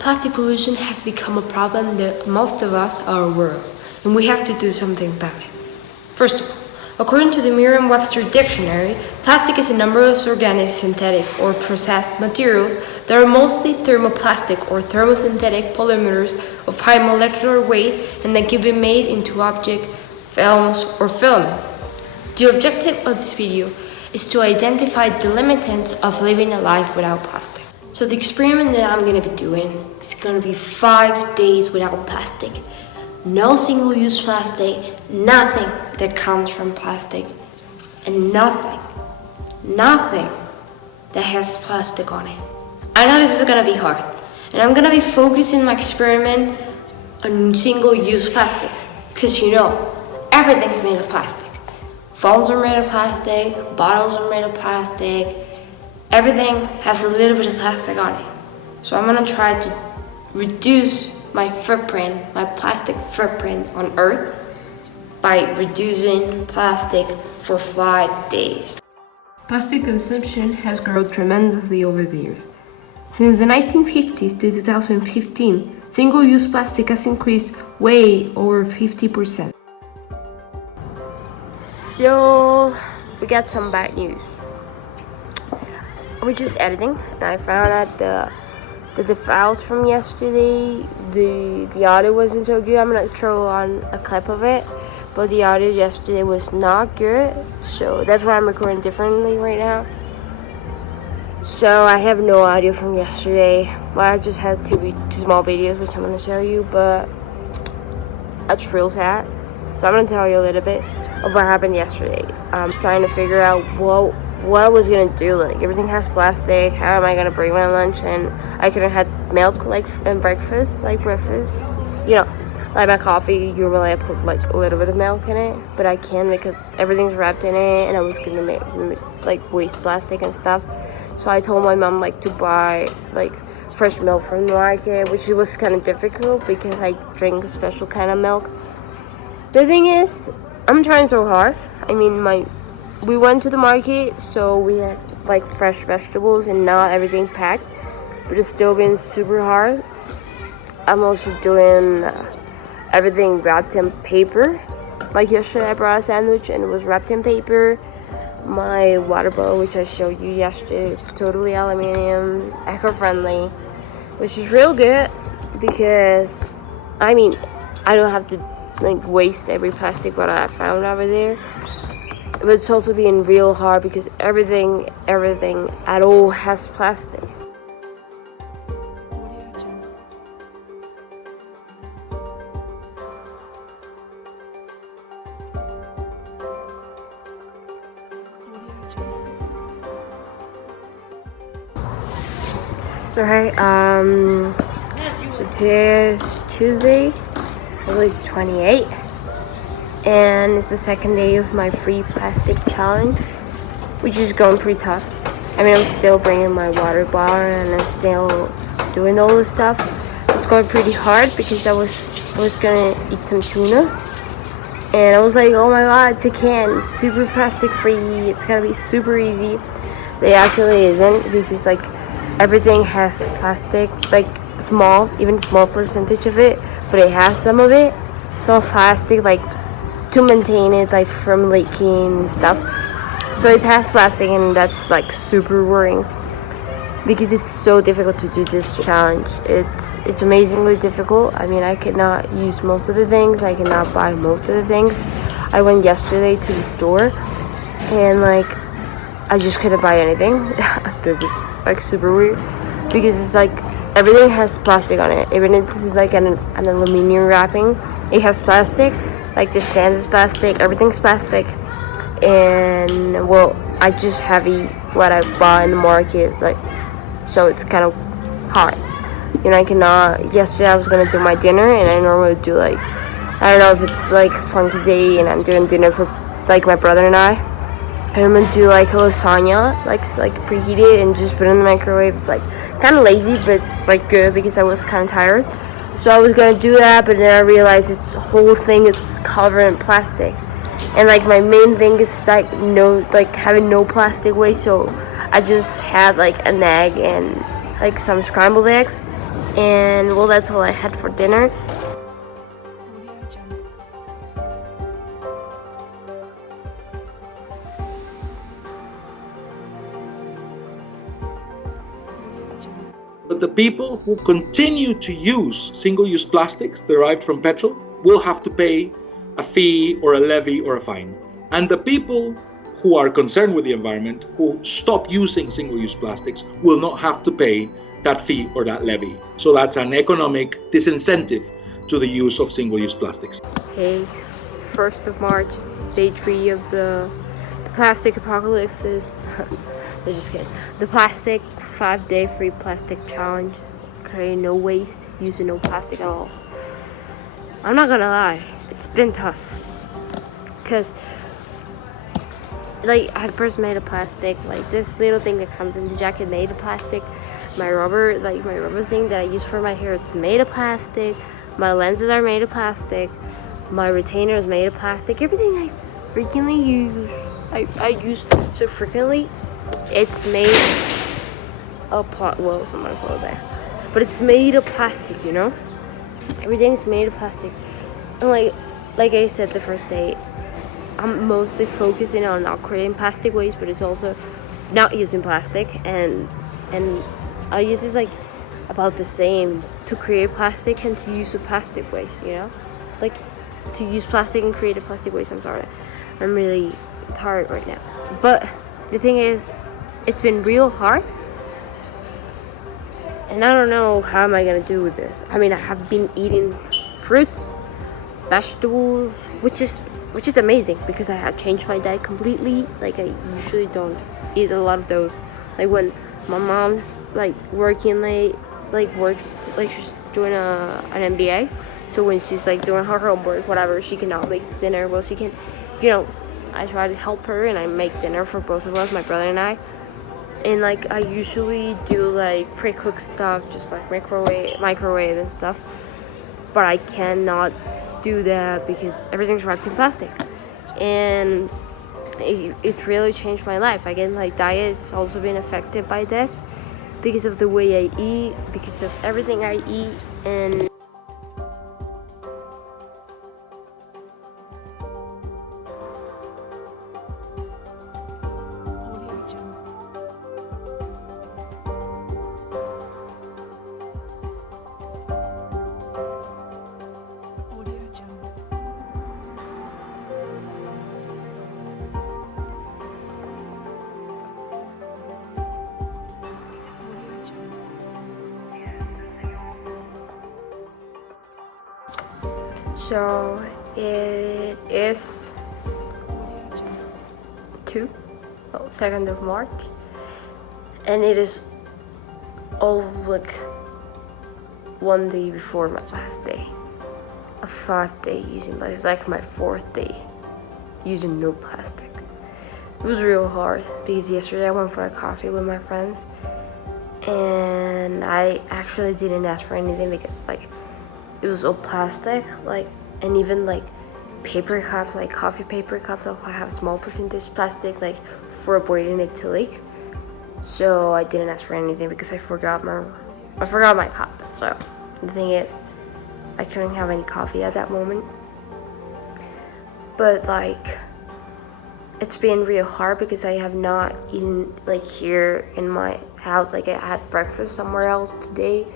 Plastic pollution has become a problem that most of us are aware of, and we have to do something about it. First of all, according to the Merriam-Webster dictionary, plastic is a number of organic, synthetic, or processed materials that are mostly thermoplastic or thermosynthetic polymers of high molecular weight and that can be made into objects, films, or filaments. The objective of this video is to identify the limitants of living a life without plastic. So the experiment that I'm going to be doing is going to be 5 days without plastic. No single-use plastic, nothing that comes from plastic, and nothing that has plastic on it. I know this is gonna be hard, and I'm gonna be focusing my experiment on single-use plastic, because everything's made of plastic. Phones are made of plastic, bottles are made of plastic, everything has a little bit of plastic on it. So I'm gonna try to reduce my plastic footprint on Earth by reducing plastic for 5 days. Plastic consumption has grown tremendously over the years. Since the 1950s to 2015, single-use plastic has increased way over 50%. So, we got some bad news. We're just editing, and I found out the files from yesterday, the audio wasn't so good. I'm gonna throw on a clip of it, but the audio yesterday was not good, so that's why I'm recording differently right now. So I have no audio from yesterday. Well, I just had two small videos, which I'm gonna show you, but that's real sad. So I'm gonna tell you a little bit of what happened yesterday. I'm trying to figure out what I was gonna do. Like, everything has plastic. How am I gonna bring my lunch? And I could have had milk like breakfast. Like my coffee. Usually I put like a little bit of milk in it, but I can't because everything's wrapped in it, and I was gonna waste plastic and stuff. So I told my mom to buy fresh milk from the market, which was kind of difficult because I drink a special kind of milk. The thing is, I'm trying so hard. I mean, we went to the market, so we had fresh vegetables and not everything packed, but it's still been super hard. I'm also doing everything wrapped in paper. Like yesterday I brought a sandwich and it was wrapped in paper. My water bottle, which I showed you yesterday, is totally aluminum, eco-friendly, which is real good because I don't have to waste every plastic what I found over there. But it's also being real hard because everything at all has plastic. So so today is Tuesday, I believe 28. And it's the second day of my free plastic challenge, which is going pretty tough. I'm still bringing my water bottle and I'm still doing all this stuff. It's going pretty hard because I was gonna eat some tuna, and I was like, oh my god, it's a can, it's super plastic free, it's gonna be super easy. But it actually isn't, because everything has plastic, small percentage of it, but it has some of it, some plastic to maintain it from leaking and stuff. So it has plastic, and that's super worrying because it's so difficult to do this challenge. It's amazingly difficult. I cannot use most of the things, I cannot buy most of the things. I went yesterday to the store and I just couldn't buy anything. That was super weird because it's everything has plastic on it. Even if this is an aluminum wrapping, it has plastic. The stamps is plastic, everything's plastic. And I just have what I bought in the market, so it's kind of hard. I cannot. Yesterday I was gonna do my dinner, and I normally do I don't know if it's fun today, and I'm doing dinner for my brother and I. I'm gonna do a lasagna, preheat it and just put it in the microwave. It's kind of lazy, but it's good because I was kind of tired. So I was gonna do that, but then I realized this whole thing is covered in plastic, and my main thing is having no plastic waste. So I just had an egg and some scrambled eggs, And well, that's all I had for dinner. But the people who continue to use single-use plastics derived from petrol will have to pay a fee or a levy or a fine. And the people who are concerned with the environment, who stop using single-use plastics, will not have to pay that fee or that levy. So that's an economic disincentive to the use of single-use plastics. Hey, 1st of March, day 3 of the plastic apocalypse is I'm just kidding. The plastic 5-day free plastic challenge. Creating no waste, using no plastic at all. I'm not gonna lie, it's been tough. Cause like I first made of plastic, like this little thing that comes in the jacket made of plastic. My rubber thing that I use for my hair, it's made of plastic. My lenses are made of plastic. My retainer is made of plastic. Everything I frequently use, I use so frequently, it's made of well, someone fell there. But it's made of plastic, you know? Everything's made of plastic. And like I said the first day, I'm mostly focusing on not creating plastic waste, but it's also not using plastic, and I use this like about the same to create plastic and to use the plastic waste, you know? Like to use plastic and create a plastic waste. I'm sorry. I'm really tired right now. But the thing is, it's been real hard. And I don't know how am I gonna do with this. I mean, I have been eating fruits, vegetables, which is amazing because I have changed my diet completely. Like I usually don't eat a lot of those. Like when my mom's like working late, like works, like she's doing an MBA. So when she's like doing her homework, whatever, she cannot make dinner. Well, she can, you know, I try to help her and I make dinner for both of us, my brother and I. And like I usually do like pre-cooked stuff, just like microwave and stuff. But I cannot do that because everything's wrapped in plastic. And it's really changed my life. Again, like diet's also been affected by this because of the way I eat, because of everything I eat. And so it is 2nd of March, and it is all like one day before my last day. A 5-day using plastic. It's like my 4th day using no plastic. It was real hard because yesterday I went for a coffee with my friends, and I actually didn't ask for anything because like it was all plastic, like, and even like paper cups, like coffee paper cups, also have small percentage plastic, like for avoiding it to leak. So I didn't ask for anything because I forgot my cup. So the thing is, I couldn't have any coffee at that moment. But like, it's been real hard because I have not eaten like here in my house. Like I had breakfast somewhere else today.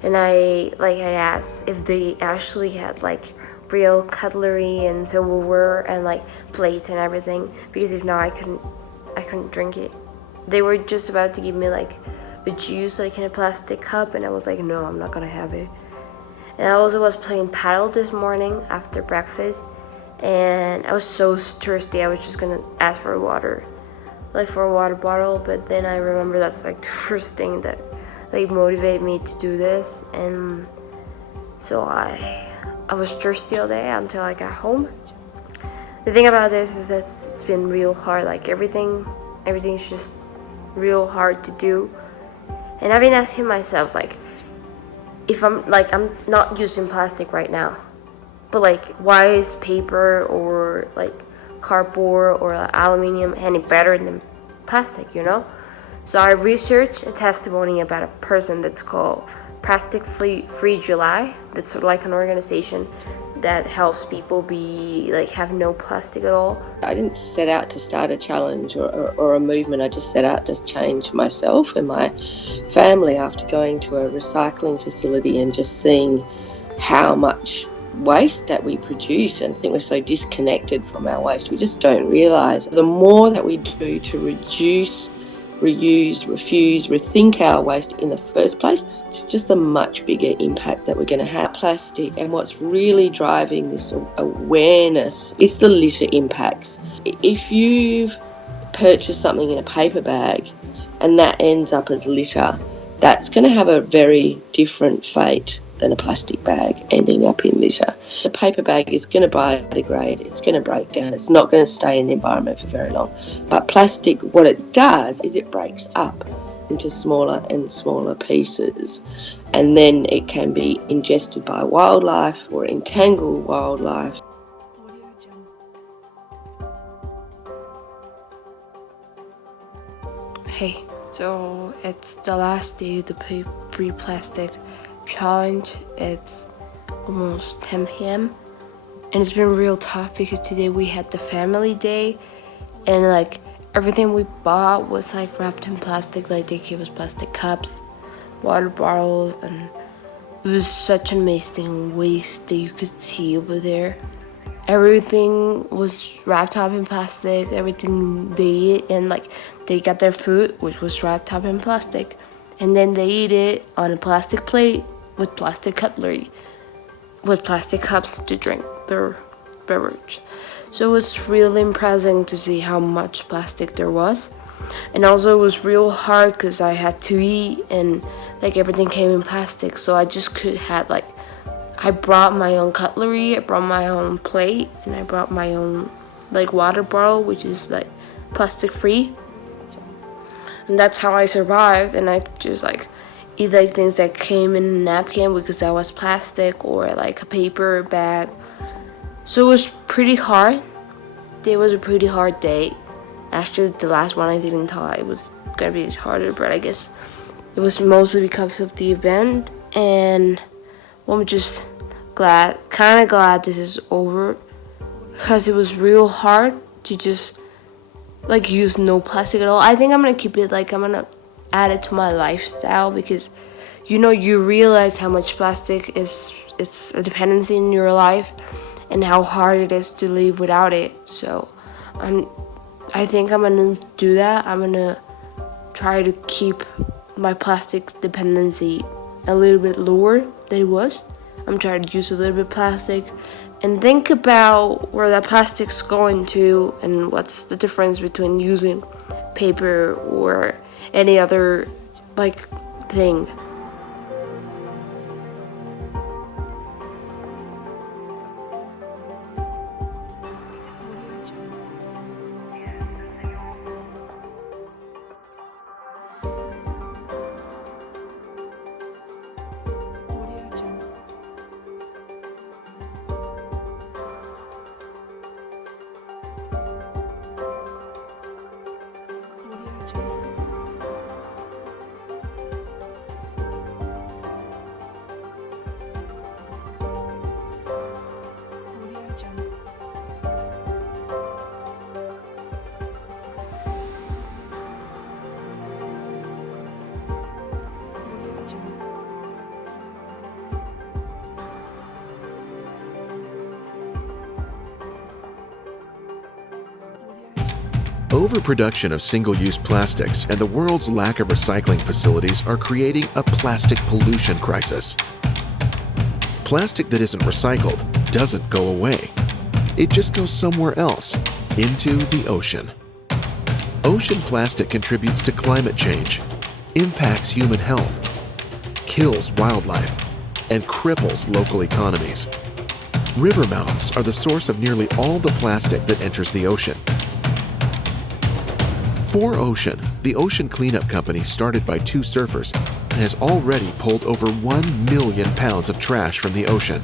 And I asked if they actually had like real cutlery and silverware and like plates and everything, because if not, I couldn't drink it. They were just about to give me like the juice like in a plastic cup, and I was like, no, I'm not gonna have it. And I also was playing paddle this morning after breakfast, and I was so thirsty. I was just gonna ask for water, like for a water bottle, but then I remember that's like the first thing that like motivate me to do this. And so I was thirsty all day until I got home. The thing about this is that it's been real hard. Like everything's just real hard to do. And I've been asking myself, like, if I'm not using plastic right now, but like why is paper or like cardboard or aluminum any better than plastic, you know? So I researched a testimony about a person that's called Plastic Free July. That's sort of like an organization that helps people be like have no plastic at all. I didn't set out to start a challenge or a movement. I just set out to change myself and my family after going to a recycling facility and just seeing how much waste that we produce. And I think we're so disconnected from our waste. We just don't realise the more that we do to reduce, reuse, refuse, rethink our waste in the first place, it's just a much bigger impact that we're going to have. Plastic, and what's really driving this awareness is the litter impacts. If you've purchased something in a paper bag and that ends up as litter, that's going to have a very different fate than a plastic bag ending up in litter. The paper bag is going to biodegrade, it's going to break down, it's not going to stay in the environment for very long. But plastic, what it does is it breaks up into smaller and smaller pieces, and then it can be ingested by wildlife or entangle wildlife. Hey, so it's the last day of the free plastic challenge. It's almost 10 p.m. and it's been real tough because today we had the family day, and like everything we bought was like wrapped in plastic. Like they gave us plastic cups, water bottles, and it was such an amazing waste that you could see over there. Everything was wrapped up in plastic, everything they ate, and like they got their food, which was wrapped up in plastic, and then they ate it on a plastic plate with plastic cutlery, with plastic cups to drink their beverage. So it was really impressive to see how much plastic there was. And also it was real hard because I had to eat and like everything came in plastic, so I just could have like, I brought my own cutlery, I brought my own plate, and I brought my own like water bottle, which is like plastic free. And that's how I survived. And I just like eat like things that came in a napkin because that was plastic, or like a paper bag. So it was pretty hard. It was a pretty hard day. Actually, the last one I didn't thought it was gonna be harder, but I guess it was mostly because of the event. And I'm just kind of glad this is over, because it was real hard to just like use no plastic at all. I think I'm gonna keep it, like I'm gonna add it to my lifestyle, because you realize how much plastic it's a dependency in your life and how hard it is to live without it. So I think I'm gonna do that. I'm gonna try to keep my plastic dependency a little bit lower than it was. I'm trying to use a little bit of plastic and think about where that plastic's going to and what's the difference between using paper or any other like thing. Overproduction of single-use plastics and the world's lack of recycling facilities are creating a plastic pollution crisis. Plastic that isn't recycled doesn't go away. It just goes somewhere else, into the ocean. Ocean plastic contributes to climate change, impacts human health, kills wildlife, and cripples local economies. River mouths are the source of nearly all the plastic that enters the ocean. 4Ocean, the ocean cleanup company started by two surfers, has already pulled over 1 million pounds of trash from the ocean.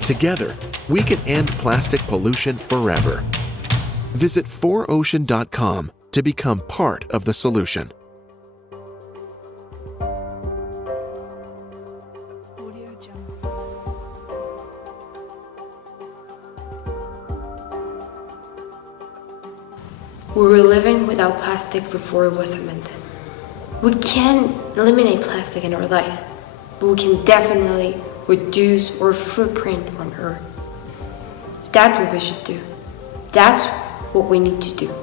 Together, we can end plastic pollution forever. Visit 4ocean.com to become part of the solution. We were living without plastic before it was invented. We can't eliminate plastic in our lives, but we can definitely reduce our footprint on Earth. That's what we should do. That's what we need to do.